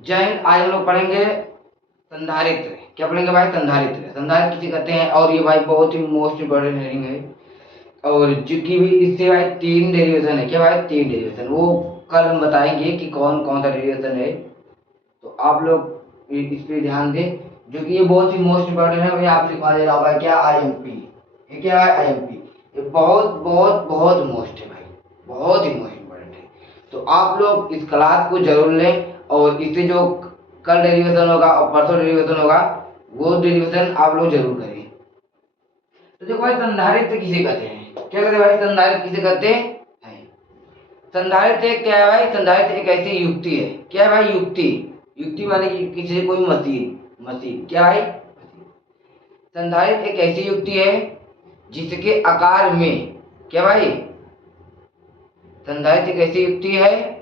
जय हिंद। आज हम लोग पढ़ेंगे संधारित्र। क्या पढ़ेंगे भाई? संधारित्र। संधारित्र किसे कहते हैं? और ये भाई बहुत ही मोस्ट इम्पोर्टेंट रीडिंग है। और चूंकि भी इससे भाई 3 डेरिवेशन है। क्या भाई? 3 डेरिवेशन। वो कल हम बताएंगे कि कौन कौन सा डेरिवेशन है। तो आप लोग इस पे ध्यान दें, जो कि ये बहुत ही मोस्ट इम्पोर्टेंट है। आप लिखवा दे रहा होगा क्या? IMP। ये क्या है? IMP। ये बहुत बहुत बहुत मोस्ट है भाई, बहुत ही मोस्ट इम्पोर्टेंट है। तो आप लोग इस क्लास को जरूर लें, और इससे जो कल डेरिवेशन होगा और परसों डेरिवेशन होगा, वो डेरिवेशन आप लोग जरूर करें। तो देखो भाई, संधारित्र किसे कहते हैं? क्या कहते हैं भाई? संधारित्र किसे कहते हैं? संधारित्र एक क्या है भाई? संधारित्र एक ऐसी युक्ति है। क्या है भाई? युक्ति। युक्ति माने कि किसी से कोई मशीन। मशीन क्या भाई? संधारित्र एक ऐसी युक्ति है जिसके आकार में, क्या भाई? संधारित्र एक ऐसी युक्ति है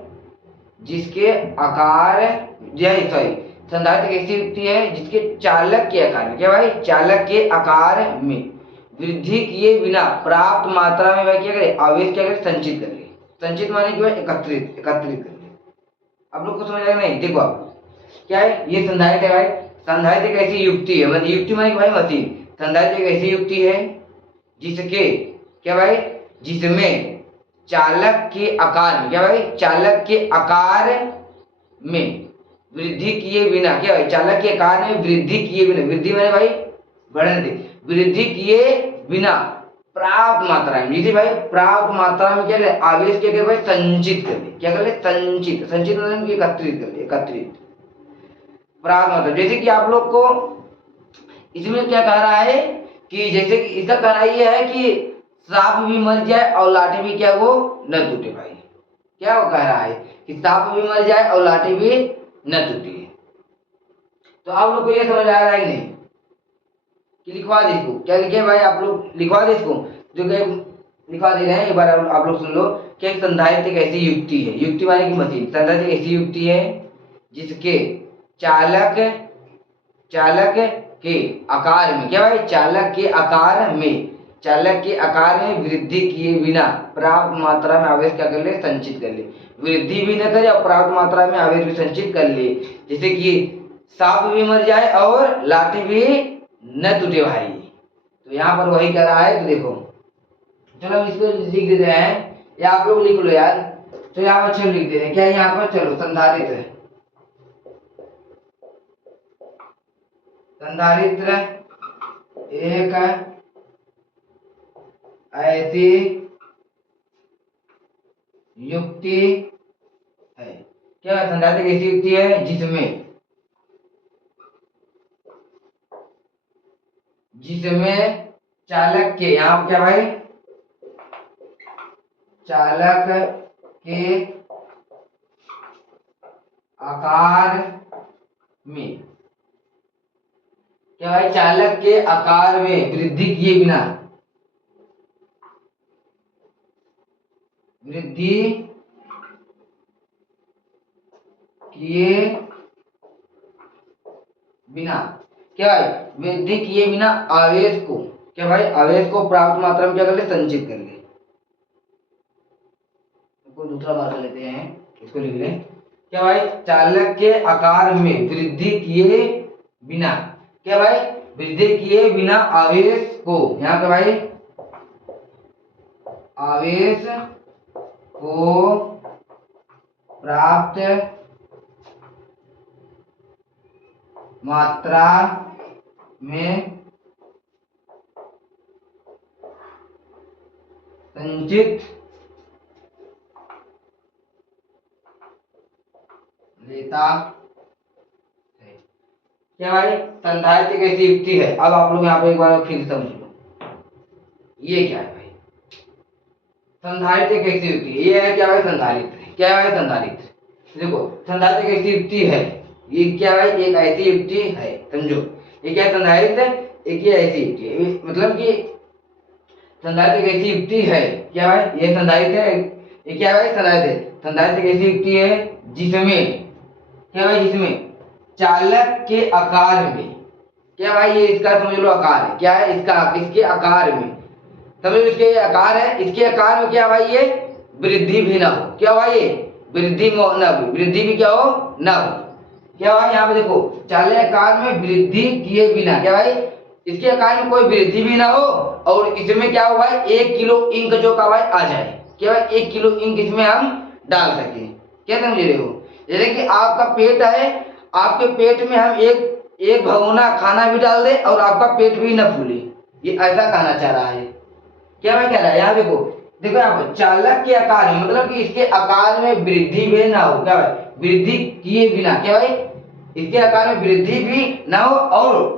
जिसके आकार, सॉरी, संधारित्र एक ऐसी युक्ति है जिसके चालक के आकार में, क्या भाई? चालक के आकार में वृद्धि किए बिना प्राप्त मात्रा में भाई क्या करे? आवेश क्या करे? संचित कर ले। संचित माने कि भाई एकत्रित एकत्रित कर ले। आप लोग को समझ आएगा नहीं? देखो आप क्या है ये संधारित्र है भाई। संधारित्र एक ऐसी युक्ति है, मतलब युक्ति माने कि भाई मशीन। संधारित्र एक ऐसी युक्ति है जिसके, क्या भाई? जिसमें चालक के आकार में, क्या भाई? चालक के आकार में वृद्धि किए बिना, क्या भाई? चालक के आकार में वृद्धि किए बिना, वृद्धि माने भाई बढ़ने दे, वृद्धि किए बिना प्राप्त मात्रा में, जैसे भाई प्राप्त मात्रा में क्या ले? आवेश क्या करे भाई? संचित कर ले। क्या कर ले? संचित। संचित मतलब एकत्रित कर ले, एकत्रित। प्राप्त मात्रा, जैसे कि आप लोग को इसमें क्या कह रहा है कि जैसे कि इसका कहना यह है कि सांप भी मर जाए और लाठी भी क्या वो न टूटे भाई। क्या वो कह रहा है कि सांप भी मर जाए और लाठी भी न टूटे। तो आप लोग को ये समझ आ रहा है कि नहीं? कि लिखवा दे इसको। क्या लिखे भाई? आप लोग लिखवा दे इसको, जो कि लिखवा दे रहे हैं। एक बार आप लोग सुन लो कि संधारित्र एक ऐसी युक्ति है, युक्ति माने की मशीन। संधारित्र एक ऐसी युक्ति है जिसके चालक चालक के आकार में, क्या भाई? चालक के आकार में, चालक के आकार में वृद्धि किए बिना प्राप्त मात्रा में आवेश क्या कर ले? संचित कर ले। वृद्धि भी न करे और प्राप्त मात्रा में आवेश भी संचित कर ले। जैसे कि सांप भी मर जाए और लाठी भी न टूटे भाई। तो यहाँ पर वही कह रहा है। तो देखो, चलो हम इसको लिख देते हैं, या आप लोग लिख लो यार। तो यहाँ पर चलो लिख दे रहे हैं। क्या यहाँ पर? चलो, संधारित्र। संधारित्र एक ऐसी युक्ति है। क्या? संधारित्र एक ऐसी युक्ति है जिसमें चालक के, यहाँ क्या भाई? चालक के आकार में, क्या भाई? चालक के आकार में वृद्धि किए बिना, वृद्धि किए बिना, क्या भाई? वृद्धि किए बिना आवेश को, क्या भाई? आवेश को प्राप्त मात्रा में क्या कर ले? संचित कर ले। कोई दूसरा मार्क लेते हैं, इसको लिख लें। क्या भाई? चालक के आकार में वृद्धि किए बिना, क्या भाई? वृद्धि किए बिना आवेश को, यहाँ पे भाई आवेश को प्राप्त मात्रा में संचित लेता है। क्या भाई? संधारित्र एक ऐसी युक्ति है। अब आप लोग यहाँ पे एक बार फिर समझ लो, ये क्या है भाई? संधारित्र एक ऐसी युक्ति है। ये है क्या भाई? संधारित्र। क्या है भाई? संधारित्र। देखो, संधारित्र एक ऐसी युक्ति है। ये क्या भाई? एक ऐसी युक्ति है, समझो। ये क्या? संधारित्र एक ये ऐसी युक्ति है, मतलब कि संधारित्र एक ऐसी युक्ति है। क्या भाई? ये संधारित्र है। ये क्या भाई? संधारित्र। संधारित्र एक ऐसी युक्ति है जिसमें, क्या भाई? जिसमें चालक के आकार में, क्या भाई? ये इसका समझ लो आकार है। क्या है इसका? इसके आकार में, समझ लो इसके आकार है। इसके आकार में क्या भाई? ये वृद्धि भी ना हो। क्या भाई? ये वृद्धि न हो, वृद्धि भी क्या हो? ना हो। क्या भाई यहाँ पे देखो, चालक आकार में वृद्धि किए बिना, क्या भाई इसके आकार में कोई वृद्धि भी ना हो और इसमें क्या हो भाई 1 किलो इंक जो का भाई आ जाए, क्या भाई 1 किलो इंक इसमें हम डाल सके। क्या समझ रहे हो? जैसे कि आपका पेट है, आपके पेट में हम एक भगोना खाना भी डाल दे और आपका पेट भी न फूले, ये ऐसा कहना चाह रहा है। क्या मैं कह रहा है यहाँ देखो, देखो यहाँ पर चालक के आकार में मतलब कि इसके आकार में वृद्धि भी ना हो, क्या भाई वृद्धि किए बिना, क्या भाई इसके आकार में वृद्धि भी ना हो और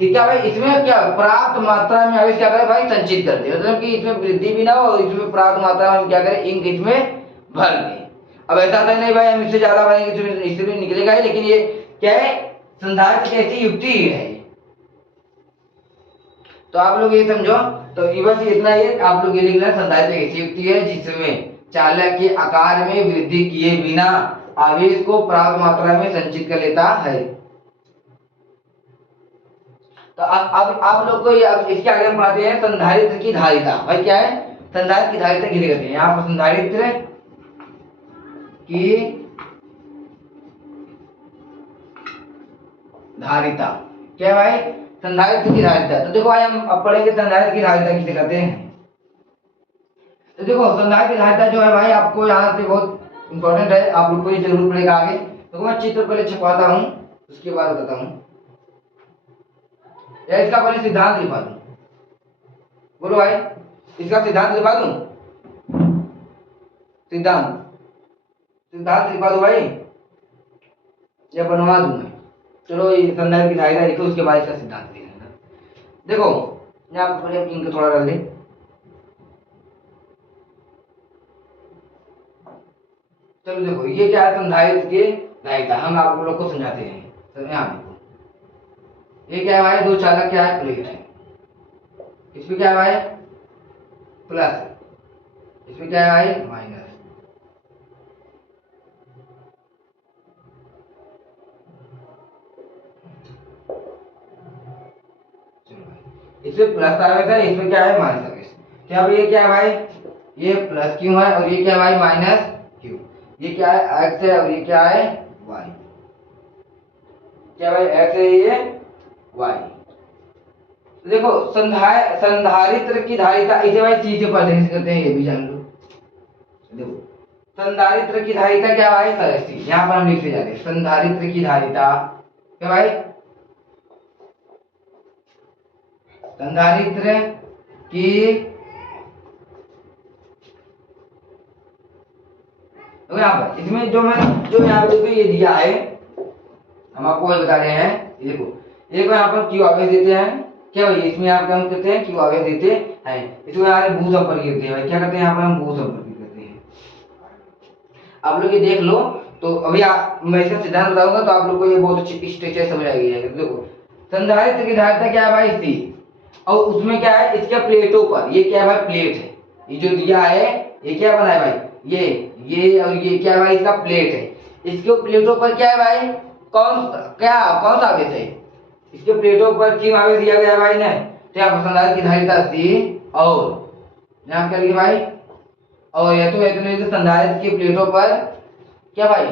क्या भाई इसमें क्या पर्याप्त मात्रा में आवेश क्या करें भाई संचित कर दे, मतलब कि इसमें वृद्धि भी ना हो और इसमें पर्याप्त मात्रा में हम क्या करें इंक इसमें भर दें। अब ऐसा तो नहीं भाई हम इससे ज्यादा भरेंगे तो इससे भी निकलेगा ही, लेकिन ये क्या है संधारित्र की ऐसी युक्ति है। तो आप लोग ये समझो, तो ये बस इतना ही आप लोग ये लिख लेना, संधारित्र एक ऐसी युक्ति है जिसमें चालक के आकार में वृद्धि किए बिना आवेश को पर्याप्त मात्रा में संचित कर लेता है। तो अब आप लोग को ये अब इसके आगे हम पढ़ाते हैं संधारित्र की धारिता। भाई क्या है संधारित्र की धारिता किसे कहते हैं? यहाँ पर संधारित्र की धारिता, क्या भाई संधारित्र की धारिता। तो देखो भाई हम अब पढ़ेंगे संधारित्र की धारिता किसे कहते हैं। तो देखो संधारित्र की धारिता जो है भाई आपको यहाँ से बहुत इंपॉर्टेंट है, आप लोग को ये जरूर पड़ेगा आगे। तो मैं चित्र पहले छपवाता हूँ उसके बाद बताता हूँ, या इसका पहले सिद्धांत लिखवा दूं। बोलो भाई इसका सिद्धांत लिखवा दूं, सिद्धांत लिखवा दो भाई या बनवा दूं मैं? चलो ये संधारित्र की धारिता लिखो उसके बाद इसका सिद्धांत लिख लेना। देखो यहाँ पर पहले इंक थोड़ा डाल दे। चलो देखो ये क्या है संधारित्र की धारिता, हम आप लोग को समझाते हैं। तो यहाँ देखो ये क्या है भाई दो चालक क्या है प्लेट है, इसमें क्या है भाई प्लस, इसमें क्या है भाई माइनस। इसमें प्लस आवेश है, इसमें क्या है माइनस आवेश। क्या भाई ये क्या है भाई ये प्लस क्यू है और ये क्या है भाई माइनस क्यू। ये क्या है एक्स है और ये क्या है वाई। क्या भाई एक्स है ये वाई। देखो संधारित्र की धारिता इसे भाई सी से परिभाषित करते हैं, ये भी जान लो। देखो संधारित्र की धारिता क्या भाई सी, यहाँ पर हम लिखते जाते हैं संधारित्र की धारिता, क्या भाई संधारित्र की तो यहाँ पर इसमें जो यहाँ पे देखो ये दिया है, हम आपको वही बता रहे हैं। देखो एक यहाँ पर क्यू आवेश देते हैं, क्या भाई इसमें आप क्या करते हैं क्यू आवेश देते हैं, इसमें यहाँ भू संपर्क करते हैं भाई, क्या करते हैं यहाँ पर हम भू संपर्क करते हैं। आप लोग ये देख लो, तो अभी मैं इसका सिद्धांत बताऊंगा तो आप लोग को ये बहुत अच्छी स्ट्रक्चर समझ आएगी। देखो संधारित्र की धारिता क्या है भाई सी, और उसमें क्या है इसके प्लेटों पर, ये क्या है भाई प्लेट है, ये जो दिया है ये क्या बना है भाई ये और ये क्या है भाई इसका प्लेट है, इसके प्लेटों पर क्या है भाई कौन सा आवेश है, इसके प्लेटों पर क्यों आवेश दिया गया है भाई ने, तो यहाँ पर संधारित्र की धारिता सी और यहाँ क्या लिखे भाई और ये तो इतने संधारित्र की प्लेटों पर क्या भाई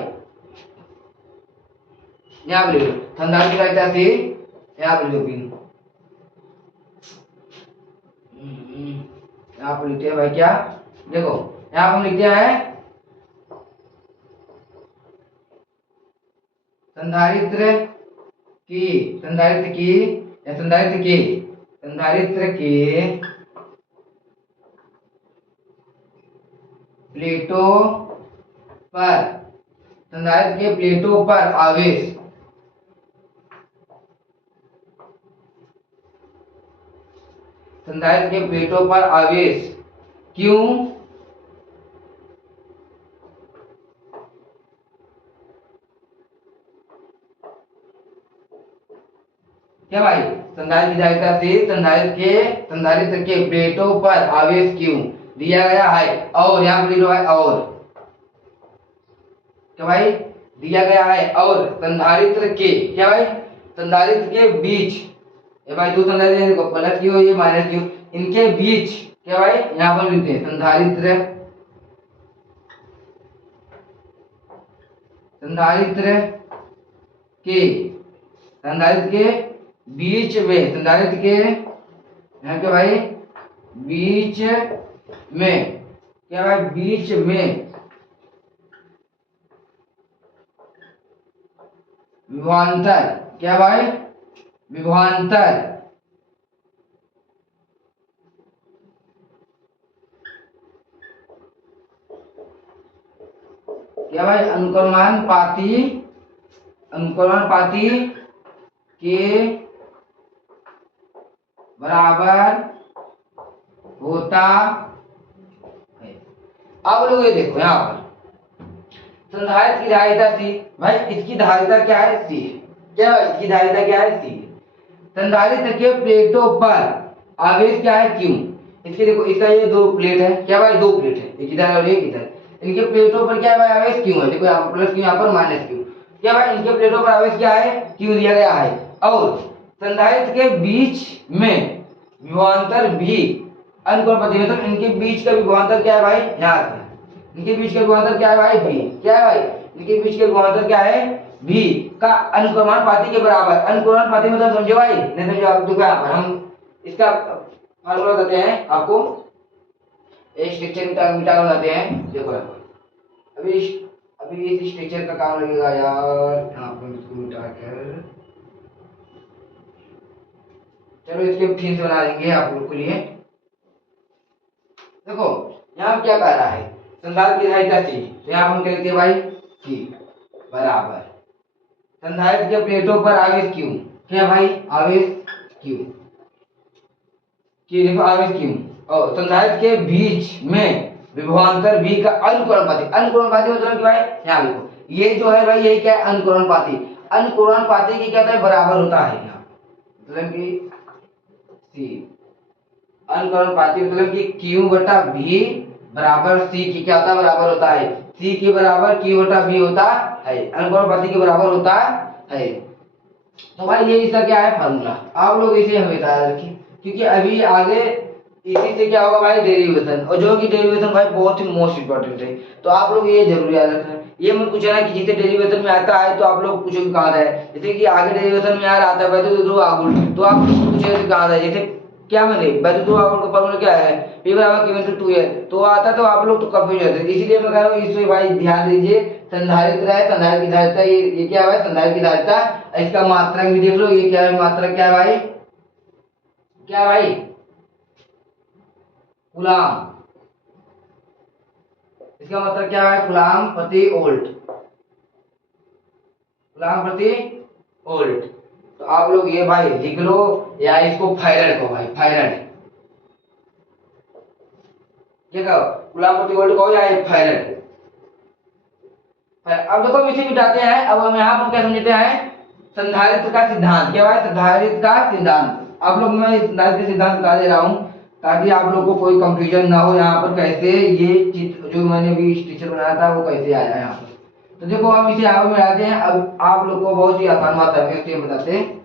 यहाँ पर लिखो संधारित्र की धारिता सी, यहाँ पर लिखो पिन, यहाँ पर लिखते हैं भाई क्या, देखो यहाँ पर लिखते हैं संधारित्र के प्लेटों पर, संधारित्र के प्लेटों पर आवेश संधारित्र के प्लेटों पर आवेश क्यों क्या भाई संधारित्र की धारिता से संधारित्र के प्लेटों पर आवेश क्यों दिया गया है, और यहाँ पर लिखो भाई और क्या भाई दिया गया है, और संधारित्र के क्या भाई संधारित्र के बीच, ये भाई दो संधारित्र देखो प्लस क्यू ये माइनस क्यू, इनके बीच क्या भाई यहाँ पर लिखते हैं संधारित्र के संधारित्र के बीच में, संधारित्र के यहाँ के भाई बीच में, क्या भाई बीच में विभवांतर, क्या भाई विभवांतर क्या भाई अनुक्रमानुपाती, अनुक्रमानुपाती के बराबर होता है। अब लोग ये देखो यहाँ पर संधारित्र की धारिता सी, भाई इसकी धारिता क्या है सी, क्या भाई इसकी धारिता क्या है सी। संधारित्र के प्लेटों पर आवेश क्या है क्यू। इसके देखो इसका ये दो प्लेट है, क्या भाई दो प्लेट है, एक इधर और एक इधर। इनके प्लेटों पर क्या है भाई आवेश क्यू है, देखो यहाँ पर प्लस क्यू यहाँ पर माइनस क्यू। क्या भाई इनके प्लेटों पर आवेश क्या है क्यू दिया गया है। और संधारित्र के बीच में विभवांतर भी अनुक्रमपति, मतलब इनके बीच का विभवांतर क्या है भाई, यहाँ इनके बीच का विभवांतर क्या है भाई भी, क्या है भाई इनके बीच का विभवांतर क्या है भी का अनुक्रमानुपाती के बराबर। अनुक्रमानुपाती मतलब समझे भाई, नहीं समझे आप देखो यहाँ पर हम इसका फार्मूला बताते हैं आपको, एक स्ट्रक्चर मिटा बनाते हैं। देखो यहाँ पर अभी इस स्ट्रक्चर का काम लगेगा यार, यहाँ पर इसको मिटा कर चलो इसके फिर से बना देंगे आप लोग के लिए। देखो यहाँ क्या कह रहा है, संधारित्र की धारिता सी, तो यहाँ हम कहते हैं भाई सी बराबर संधारित्र के प्लेटों पर आवेश क्यू, क्या भाई आवेश क्यू, कि देखो आवेश क्यू, और संधारित्र के बीच में विभवांतर भी का अनुक्रमानुपाती। अनुक्रमानुपाती मतलब कि भाई यहाँ देखो ये जो है भाई यही क्या है अनुक्रमानुपाती। अनुक्रमानुपाती की क्या होता है बराबर होता है यहाँ, मतलब कि सी अनुक्रमानुपाती मतलब कि Q बटा V बराबर C की क्या होता है बराबर होता है, C के बराबर Q बटा V होता है, अनुक्रमानुपाती के बराबर होता है। तो भाई ये इसका क्या है फार्मूला, आप लोग इसे हमेशा याद रखिए, क्योंकि अभी आगे इसी से क्या होगा भाई डेरिवेशन, और जो कि डेरिवेशन भाई बहुत ही मोस्ट इंपॉर्टेंट है, तो आप लोग ये जरूर याद रखना। ये मत पूछना कि जिसे डेरिवेशन में आता है तो आप लोग पूछोगे कहाँ है, जैसे कि आगे डेरिवेशन में यार आता है वैद्युत ध्रुव आघूर्ण, तो आप पूछोगे कहाँ है, जैसे क्या मैंने वैद्युत ध्रुव आघूर्ण का फार्मूला क्या है P बराबर Q into 2 है, तो आता तो आप लोग तो कंफ्यूज होते हैं, इसलिए मैं कह रहा हूँ इसमें भाई ध्यान दीजिए। संधारित्र है, संधारित्र की धारिता ये क्या है संधारित्र की धारिता, इसका मात्रक भी देख लो, ये क्या है मात्रक क्या है भाई, क्या है भाई कूलाम, इसका मतलब क्या है कूलाम प्रति वोल्ट, कूलाम प्रति वोल्ट। तो आप लोग ये भाई लिख लो, या इसको फायरड को भाई फायरड, ये कहो कूलाम प्रति वोल्ट कहो या ये फायरड। अब देखो हम इसे मिटाते हैं, अब हम यहाँ पर क्या समझते हैं संधारित्र का सिद्धांत, क्या है संधारित्र का सिद्धांत। आप लोग मैं संधारित्र का सिद्धांत बता दे रहा हूँ ताकि आप लोग को कोई कंफ्यूजन ना हो यहाँ पर कैसे ये चित्र जो मैंने भी स्ट्रक्चर बनाया था वो कैसे आया यहाँ पर। तो देखो हम इसे यहाँ पर मिलाते हैं, अब आप लोग को बहुत ही आसान बात है इसलिए बताते हैं।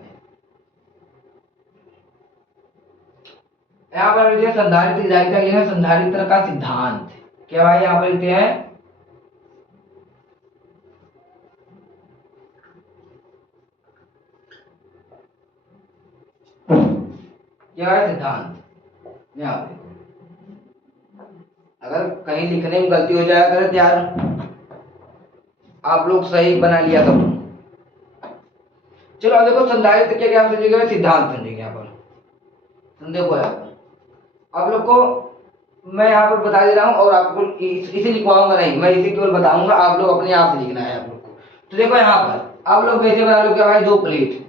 यहाँ पर लिखते हैं संधारित्र की धारिता, ये है संधारित्र का सिद्धांत, क्या भाई यहाँ पर लिखते हैं क्या है सिद्धांत। यहाँ पे अगर कहीं लिखने में गलती हो जाया करे तो यार आप लोग सही बना लिया करो। चलो अब देखो संधारित्र के क्या समझेंगे सिद्धांत समझेंगे यहाँ पर। देखो यार आप लोग को मैं यहाँ पर बता दे रहा हूँ, और आपको इसे लिखवाऊंगा नहीं, मैं इसे केवल बताऊंगा, आप लोग अपने आप से लिखना है आप लोग को। तो देखो यहाँ पर आप लोग कैसे बना लो क्या भाई दो प्लेट,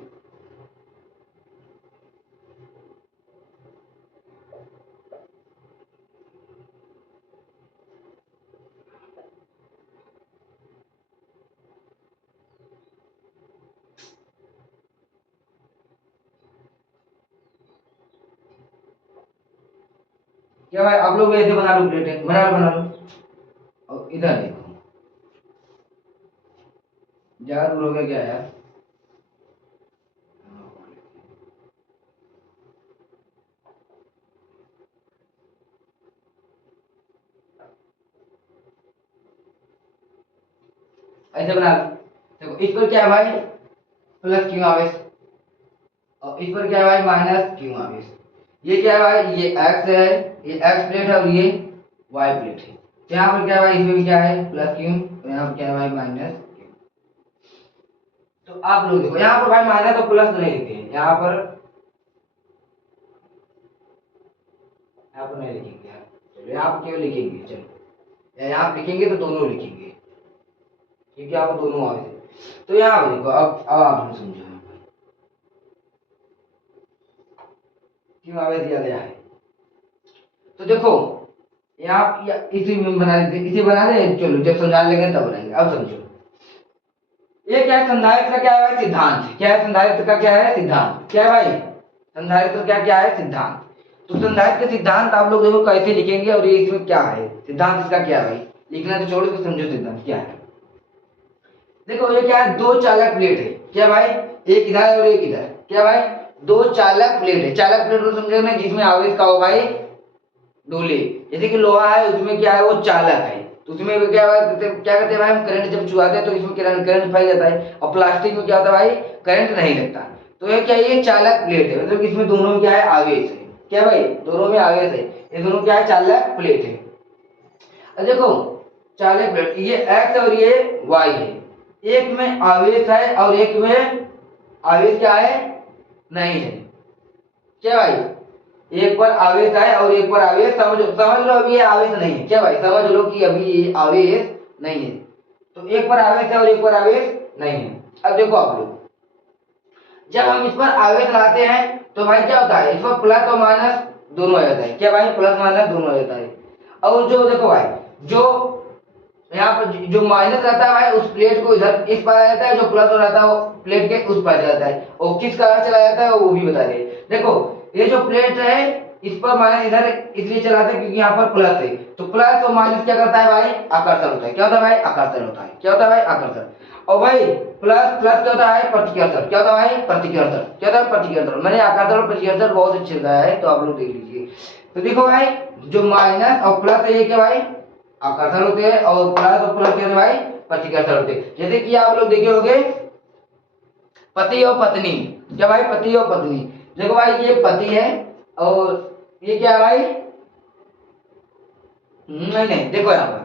क्या भाई आप लोग ऐसे बना लो प्लेटें, बना लो। और इधर देखो ज्यादा दूर हो गया क्या यार, ऐसे बना लो। देखो इस पर क्या है भाई प्लस क्यू आवेश, और इस पर क्या है भाई माइनस क्यू आवेश। ये क्या है भाई, ये एक्स है, ये एक्स प्लेट है और ये वाई प्लेट है। तो यहाँ पर क्या है भाई, इसमें भी क्या है प्लस क्यू, तो यहाँ पर क्या है भाई माइनस क्यू। तो आप लोग देखो यहाँ पर भाई माइनस और प्लस नहीं लिखते हैं, यहाँ पर नहीं लिखेंगे यार, चलो यहाँ पर क्यों लिखेंगे, चलो यहाँ पर लिखेंगे तो दोनों लिखेंगे क्योंकि यहाँ पर दोनों आवेश है। तो यहाँ पर देखो अब आप समझो क्यों आवेश दिया गया है। तो देखो यहाँ इसी में बना देते, इसे बना दे, चलो जब समझा लेंगे तब बनाएंगे। अब समझो ये क्या है, संधारित्र का क्या है सिद्धांत, क्या है संधारित्र का क्या है सिद्धांत, क्या है भाई संधारित्र क्या क्या है सिद्धांत। तो संधारित्र का सिद्धांत आप लोग देखो कैसे लिखेंगे और ये इसमें क्या है सिद्धांत इसका क्या है भाई, लिखना तो छोड़ो, तो समझो सिद्धांत क्या है। देखो ये क्या है, दो चालक प्लेट है, क्या भाई एक इधर और एक इधर, क्या भाई दो चालक प्लेट है। चालक प्लेट को समझो ना, जिसमें आवेश का हो भाई डोले, जैसे कि लोहा है उसमें क्या है वो चालक है, तो उसमें क्या करते हैं भाई हम करंट जब छुआते हैं तो इसमें करंट फैल जाता है, और प्लास्टिक में क्या होता है भाई करंट नहीं लगता। तो ये क्या ये चालक प्लेट है, मतलब इसमें दोनों में क्या है आवेश है, क्या भाई दोनों में आवेश है, ये दोनों क्या है चालक प्लेट है। अब देखो चालक प्लेट ये एक्स और ये वाई है, एक में आवेश है और एक में आवेश क्या है नहीं है, क्या भाई एक पर आवेश है और एक पर आवेश, समझ लो अभी ये आवेश नहीं है, क्या भाई समझ लो कि अभी ये आवेश नहीं है। तो एक पर आवेश है और एक पर आवेश नहीं है। अब देखो आप लोग जब हम इस पर आवेश लाते हैं तो भाई क्या होता है, इस पर प्लस और माइनस दोनों आ जाता है, क्या भाई प्लस माइनस दोनों आ जाता है। और जो देखो भाई जो यहाँ पर जो माइनस रहता है भाई उस प्लेट को इधर इस पर आ जाता है, जो प्लस हो रहता है वो प्लेट के उस पर जाता है, और किस कारण चला जाता है वो भी बता दे। देखो ये जो प्लेट है इस पर माइनस इधर इसलिए चलाते हैं क्योंकि यहाँ पर प्लस है, तो प्लस और माइनस क्या करता है भाई आकर्षण होता है, क्या होता है भाई आकर्षण होता है, क्या होता है भाई आकर्षण। और भाई प्लस प्लस क्या होता है प्रतिकर्षण, क्या होता है भाई प्रतिकर्षण, क्या होता है प्रतिकर्षण। मैंने आकर्षण और प्रतिकर्षण बहुत अच्छे बताया है, तो आप लोग देख लीजिए। तो देखो भाई जो माइनस और प्लस है ये क्या भाई आकर्षण होते हैं, और प्लस क्या होते हैं भाई प्रतिकर्षण होते हैं। जैसे कि आप लोग देखे होंगे पति और पत्नी, क्या भाई पति और पत्नी, देखो भाई ये पति है और ये क्या है भाई नहीं देखो यहाँ पर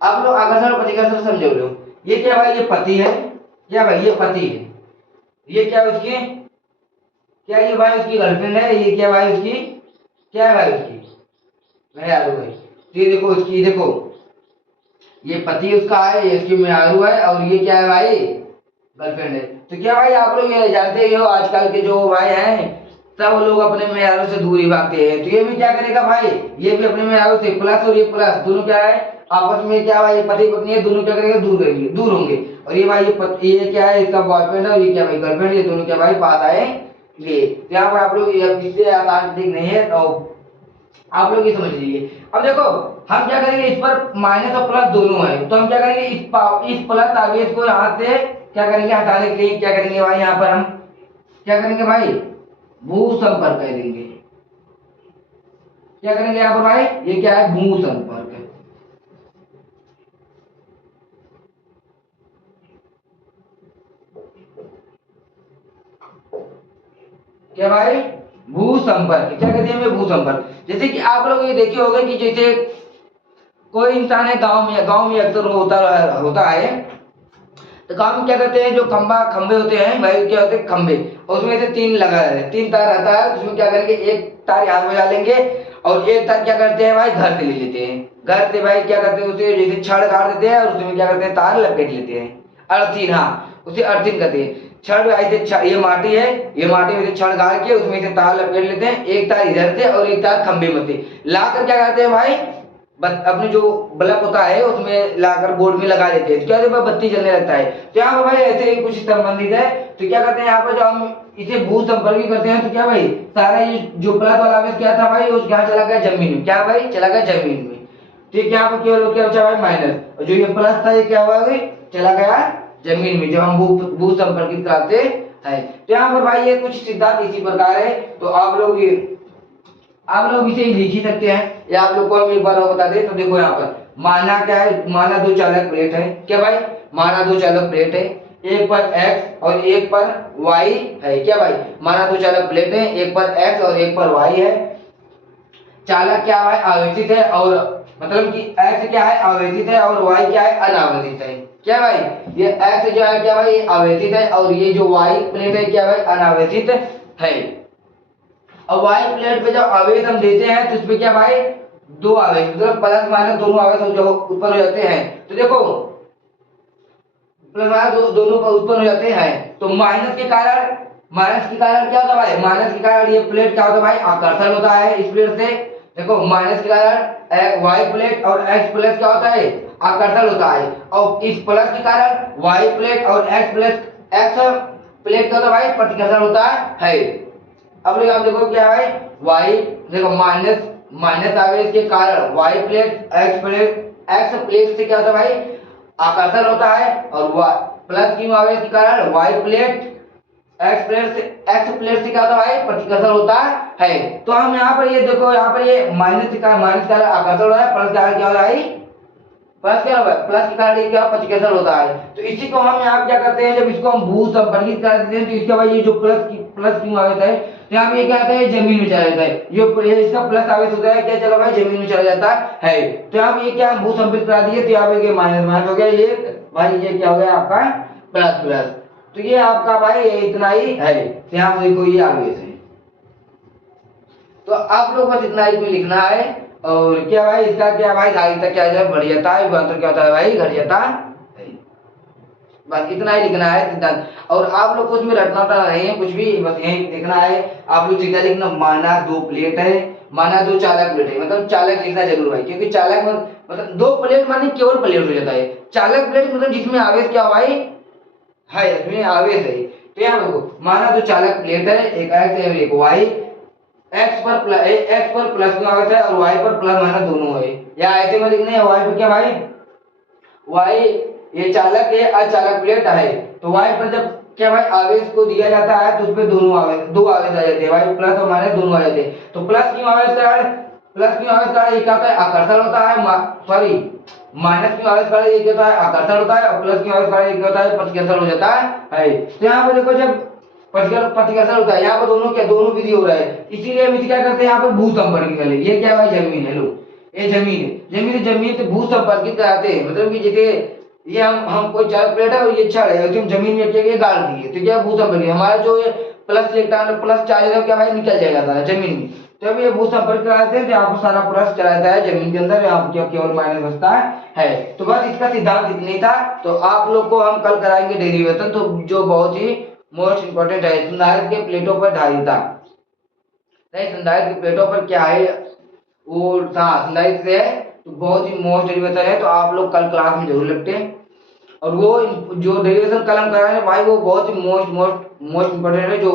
आप लोग आकर्षण और प्रतिकर्षण समझो लो। ये क्या भाई ये पति है, क्या भाई ये पति है, ये क्या है उसकी क्या ये भाई उसकी गर्लफ्रेंड है, ये क्या भाई उसकी क्या है भाई उसकी मेहरारू है। तो ये देखो इसकी देखो ये पति उसका है, ये इसकी मेहरारू है, और ये क्या है भाई गर्लफ्रेंड है। तो क्या भाई आप लोग ये जानते ही हो आजकल के जो भाई हैं सब लोग अपने मेहरारू से दूर ही भागते हैं, तो ये भी क्या करेगा भाई ये भी अपने मेहरारू से प्लस और ये प्लस दोनों क्या है आपस में क्या भाई पति पत्नी है दोनों क्या करेंगे दूर करेंगे दूर होंगे। और ये भाई ये क्या है इसका बॉयफ्रेंड है और ये क्या भाई गर्लफ्रेंड, ये दोनों क्या भाई पास आएंगे। तो यहाँ पर आप लोग इससे आसान ठीक नहीं है, तो आप लोग ये समझ लीजिए। अब देखो हम क्या करेंगे इस पर माइनस और प्लस दोनों है, तो हम क्या करेंगे इस प्लस आवेश को यहाँ से क्या करेंगे हटाने के लिए क्या करेंगे भाई यहाँ पर हम क्या करेंगे भाई भू संपर्क करेंगे, क्या करेंगे यहाँ पर भाई ये क्या है भू संपर्क, क्या भाई भू संपर्क, क्या कहते हैं भू संपर्क। जैसे कि आप लोग ये देखे होंगे कि जैसे कोई इंसान है गांव में अक्सर होता है, तो गांव में क्या करते हैं जो खंबे होते हैं भाई क्या होते हैं खंबे, उसमें से तीन तार रहता है, उसमें क्या करेंगे एक तार यहाँ में डाल लेंगे और एक तार क्या करते हैं भाई घर से ले लेते हैं, घर से भाई क्या करते हैं उसे जैसे छड़ गाड़ देते हैं और उसमें क्या करते हैं तार लपेट लेते हैं, अर्थिन, हाँ उसे अर्थिन कहते हैं। छड़ ऐसे ये माटी है, ये माटी में से छड़ गाड़ के उसमें से तार लपेट लेते हैं, एक तार इधर से और एक तार खंबे में से लाकर क्या करते हैं भाई अपने जो बल्ब होता है उसमें लाकर बोर्ड में लगा देते हैं, क्या बत्ती जलने लगता है। तो यहाँ पर भाई ऐसे ही कुछ संबंधित है, तो क्या करते हैं यहाँ पर जो हम इसे भू संपर्क करते हैं, तो क्या भाई सारा ये जो प्लस वाला आवेश क्या था भाई उस यहाँ चला गया जमीन में, क्या भाई चला गया जमीन में। ठीक है यहाँ पर केवल क्या बचा भाई माइनस, और जो ये प्लस था ये क्या हुआ चला गया जमीन में जब हम भू संपर्कित कराते हैं। तो यहाँ पर भाई ये कुछ सिद्धांत इसी प्रकार है, तो आप लोग इसे लिख ही सकते हैं, या आप लोग को हम एक बार और बता दें। तो देखो यहाँ पर माना क्या है, माना दो चालक प्लेट है, क्या भाई माना दो चालक प्लेट है, एक पर x और एक पर y है। क्या भाई, माना दो चालक प्लेट है, एक पर x और एक पर y है। चालक क्या है, आवेशित है, और मतलब कि x क्या है, आवेशित है, और y क्या है, अनावेशित है। क्या भाई, ये x जो है क्या भाई, आवेशित है, और ये जो y प्लेट है क्या भाई, अनावेशित है। अब y प्लेट पे जब आवेश हम देते हैं तो इसमें क्या भाई, दो आवेश मतलब प्लस माइनस दोनों आवेश जो उत्पन्न हो जाते हैं। तो देखो प्लस माइनस दोनों पर उत्पन्न हो जाते हैं। तो माइनस के कारण क्या होता है भाई, माइनस के कारण ये प्लेट क्या होता है भाई, आकर्षण होता है इस प्लेट से। देखो माइनस के कारण y प्लेट और x प्लेट क्या होता है, आकर्षण होता है। और इस प्लस के कारण y प्लेट और x प्लेट क्या होता है भाई, प्रतिकर्षण होता है। अब आप देखो क्या है, y देखो माइनस आवेश के कारण y प्लेट x प्लेट से क्या होता है भाई, आकर्षण होता है। और प्लस क्यू आवेश के कारण y प्लेट x प्लेट से क्या होता है भाई, प्रतिकर्षण होता है। तो हम यहाँ पर ये देखो, यहाँ पर ये माइनस के कारण आकर्षण हो रहा है, प्लस के कारण क्या हो रहा है, प्लस क्या होगा, प्लस के कारण ये क्या प्रतिकर्षण होता है। तो इसी को हम यहाँ क्या करते हैं, जब इसको हम भू संपर्कित कर देते हैं तो इसका भाई ये जो प्लस क्यू आवेश है, तो यहाँ पे क्या आता है, जमीन में चला जाता है। ये इसका प्लस आवेश होता है, क्या चला भाई, जमीन में चला जाता है। तो यहाँ पे ये क्या भू संपर्कित करा दिए, तो यहाँ पे माइनस माइनस हो गया, ये भाई ये क्या हो गया आपका प्लस प्लस। तो ये आपका भाई इतना ही है। तो यहाँ पे देखो ये आवेश है। तो आप लोग बस इतना ही को लिखना है। और क्या भाई, इसका क्या भाई, धारिता क्या है, बढ़ जाता है, विभवांतर क्या होता है भाई, घट जाता है। बस इतना ही लिखना है सिद्धांत। और आप लोग को उसमें रटना नहीं है कुछ भी, बस यही देखना है। आप लोग सीधा लिखना, माना दो प्लेट है, माना दो चालक प्लेट है, मतलब चालक लिखना जरूर भाई, क्योंकि चालक मतलब दो प्लेट माने केवल प्लेट हो जाता है। चालक प्लेट मतलब जिसमें आवेश क्या भाई है, इसमें आवेश है। तो यहाँ देखो, माना दो चालक प्लेट है, एक x है और एक y। x पर प्लस क्यों आवेश है और y पर प्लस माइनस दोनों है। या ऐसे में लिखने हैं, y पर क्या भाई, y ये चालक है, अचालक प्लेट है। तो y पर जब क्या भाई आवेश को दिया जाता है तो उसपे दो आवेश आ जाते हैं भाई, प्लस और माइनस दोनों आ जाते हैं। तो प्लस क्यों आवेश कारण ये क्या होता है, आकर्षण होता है, सॉरी माइनस क्यों आवेश कारण ये क्या होता है, आकर्षण होता है। और प्लस क्यों आवेश कारण ये क्या होता है, प्रतिकर्षण हो जाता है। तो यहाँ पे देखो, जब प्रतिकर्षण होता है, यहाँ पर दोनों विधि हो रहा है, इसीलिए हम क्या करते हैं, यहाँ पर भू संपर्कित कर ले। ये क्या भाई, जमीन है, लो ये जमीन है, जमीन से भू संपर्कित कराते हैं। मतलब कि जैसे ये हम कोई चालक प्लेट है और ये छड़ है, तो हम जमीन में क्या गाड़ दिए, तो क्या भू संपर्कित, हमारा जो ये प्लस इलेक्ट्रॉन प्लस चार्ज है क्या भाई, निकल जाएगा सारा जमीन में। तो अब ये भू संपर्क कराते हैं, तो यहाँ पर सारा प्लस चला जाता है जमीन के अंदर, यहाँ पर केवल माइनस बचता है। तो बस इसका सिद्धांत इतना ही था। तो आप लोग को हम कल कराएंगे डेरिवेशन, तो जो बहुत ही मोस्ट इंपोर्टेंट है, संधारित्र के प्लेटों पर धारिता। संधारित्र के प्लेटों पर क्या है, वो संधारित्र से है, तो बहुत ही मोस्ट डेरिवेशन है। तो आप लोग कल क्लास में जरूर लिखते हैं। और वो जो डेरिवेशन कल हम कर रहे हैं भाई, वो बहुत ही मोस्ट इंपोर्टेंट है, जो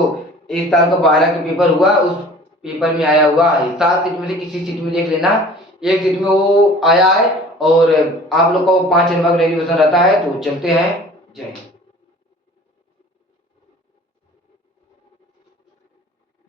इस साल का 12 के पेपर हुआ, उस पेपर में आया हुआ है। 7 सीट में से किसी सीट में देख लेना, एक सीट में वो आया है। और आप लोग का 5 नंबर का डेरिवेशन रहता है। तो चलते हैं, जय हिंद।